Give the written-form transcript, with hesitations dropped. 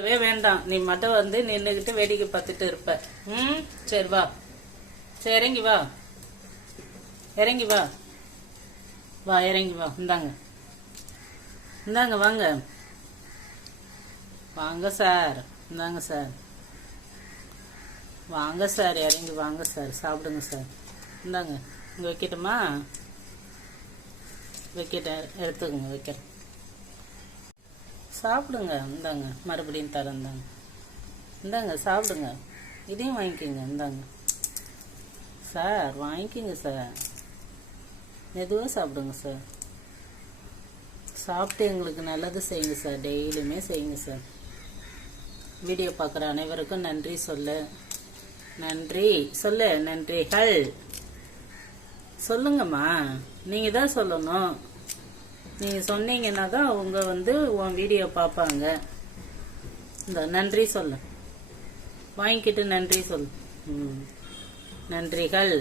சொல்லவே வேண்டாம், நீ மட்டும் வந்து நின்னுகிட்டு வேடிக்கை பார்த்துட்டு இருப்ப. சரி வா, சரி இறங்கி வா, இறங்கி வா, வா இறங்கி வா. இந்தாங்க இந்தாங்க, வாங்க வாங்க சார், இந்தாங்க சார், வாங்க சார், இறங்கி வாங்க சார், சாப்பிடுங்க சார். இந்தாங்க, இங்கே வைக்கட்டுமா? வைக்கிட்டேன், எடுத்துக்கோங்க, வைக்கிறேன், சாப்பிடுங்க. இந்தாங்க, மறுபடியும் தரேன், இந்தாங்க இந்தாங்க சாப்பிடுங்க. இதையும் வாங்கிக்கோங்க, இந்தாங்க சார், வாங்கிக்கோங்க சார், மெதுவாக சாப்பிடுங்க சார். சாப்பிட்டு எங்களுக்கு நல்லது செய்யுங்க சார், டெய்லியுமே செய்யுங்க சார். வீடியோ பார்க்குற அனைவருக்கும் நன்றி சொல்லு, நன்றி சொல்லு, நன்றிகள் சொல்லுங்கம்மா. நீங்கள் தான் சொல்லணும், நீங்கள் சொன்னீங்கன்னா தான் அவங்க வந்து உன் வீடியோ பார்ப்பாங்க. இந்த நன்றி சொல்லு, வாங்கிக்கிட்டு நன்றி சொல்லு. நன்றிகள்.